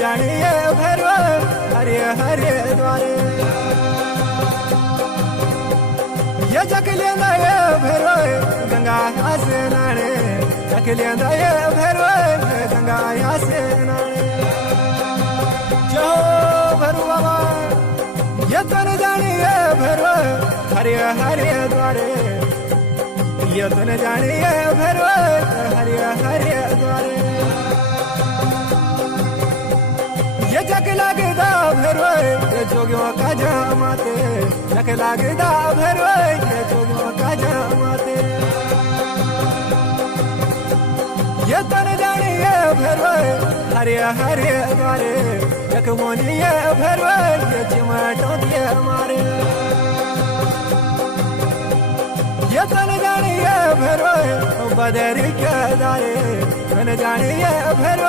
जानिए भैरव हरे हरे द्वारे ये जकले नए भैरव गंगा से नाणे जकले नए भैरव गंगा से नाणे जो भैरव बाबा ये तन जानिए भैरव हरे हरे द्वारे ये तन जानिए भैरव हरे हरे द्वारे ये जग लगदा भैरव ये जोगियों का जमाते जग लगदा भैरव ये जोगियों का जमाते ये तन जानिए भैरव हरे हरे द्वारे जग मोनिए भैरव ये चिमटों दिए मारे ये तन जानिए भैरव बदरी के दारे तन जानिए भैरव